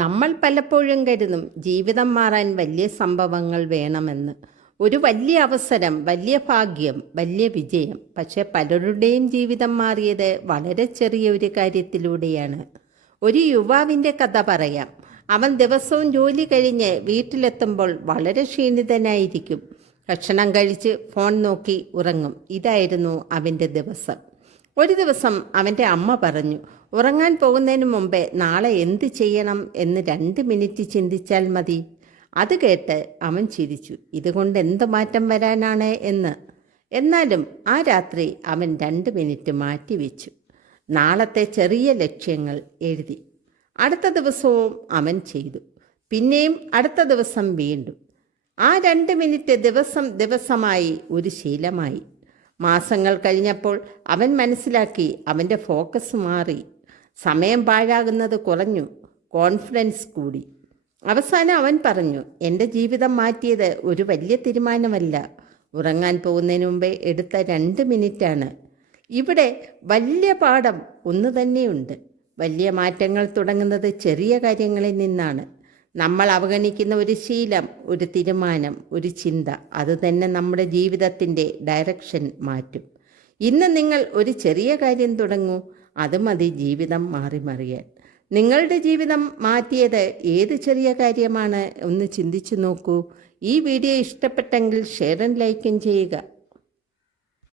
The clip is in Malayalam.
നമ്മൾ പലപ്പോഴും കരുതും ജീവിതം മാറാൻ വലിയ സംഭവങ്ങൾ വേണമെന്ന്. ഒരു വലിയ അവസരം, വലിയ ഭാഗ്യം, വലിയ വിജയം. പക്ഷെ പലരുടെയും ജീവിതം മാറിയത് വളരെ ചെറിയ ഒരു കാര്യത്തിലൂടെയാണ്. ഒരു യുവാവിൻ്റെ കഥ പറയാം. അവൻ ദിവസവും ജോലി കഴിഞ്ഞ് വീട്ടിലെത്തുമ്പോൾ വളരെ ക്ഷീണിതനായിരിക്കും. ഭക്ഷണം കഴിച്ച് ഫോൺ നോക്കി ഉറങ്ങും. ഇതായിരുന്നു അവൻ്റെ ദിവസം. ഒരു ദിവസം അവൻ്റെ അമ്മ പറഞ്ഞു, ഉറങ്ങാൻ പോകുന്നതിന് മുമ്പേ നാളെ എന്ത് ചെയ്യണം എന്ന് 2 മിനിറ്റ് ചിന്തിച്ചാൽ മതി. അത് കേട്ട് അവൻ ചിരിച്ചു. ഇതുകൊണ്ട് എന്ത് മാറ്റം വരാനാണ് എന്ന്. എന്നാലും ആ രാത്രി അവൻ 2 മിനിറ്റ് മാറ്റിവെച്ചു. നാളത്തെ ചെറിയ ലക്ഷ്യങ്ങൾ എഴുതി. അടുത്ത ദിവസവും അവൻ ചെയ്തു. പിന്നെയും അടുത്ത ദിവസം വീണ്ടും. ആ 2 മിനിറ്റ് ദിവസം ദിവസമായി ഒരു ശീലമായി. മാസങ്ങൾ കഴിഞ്ഞപ്പോൾ അവൻ മനസ്സിലാക്കി, അവൻ്റെ ഫോക്കസ് മാറി. സമയം പാഴാകുന്നത് കുറഞ്ഞു, കോൺഫിഡൻസ് കൂടി. അവസാനം അവൻ പറഞ്ഞു, എൻ്റെ ജീവിതം മാറ്റിയത് ഒരു വലിയ തീരുമാനമല്ല, ഉറങ്ങാൻ പോകുന്നതിന് മുമ്പേ എടുത്ത 2 മിനിറ്റാണ്. ഇവിടെ വലിയ പാഠം ഒന്ന് തന്നെയുണ്ട്. വലിയ മാറ്റങ്ങൾ തുടങ്ങുന്നത് ചെറിയ കാര്യങ്ങളിൽ നിന്നാണ്. നമ്മൾ അവഗണിക്കുന്ന ഒരു ശീലം, ഒരു തീരുമാനം, ഒരു ചിന്ത, അതുതന്നെ നമ്മുടെ ജീവിതത്തിൻ്റെ ഡയറക്ഷൻ മാറ്റും. ഇന്ന് നിങ്ങൾ ഒരു ചെറിയ കാര്യം തുടങ്ങൂ. അത് മതി ജീവിതം മാറി മറിയാൻ. നിങ്ങളുടെ ജീവിതം മാറ്റിയത് ഏത് ചെറിയ കാര്യമാണ് ഒന്ന് ചിന്തിച്ചു നോക്കൂ. ഈ വീഡിയോ ഇഷ്ടപ്പെട്ടെങ്കിൽ ഷെയറും ലൈക്കും ചെയ്യുക.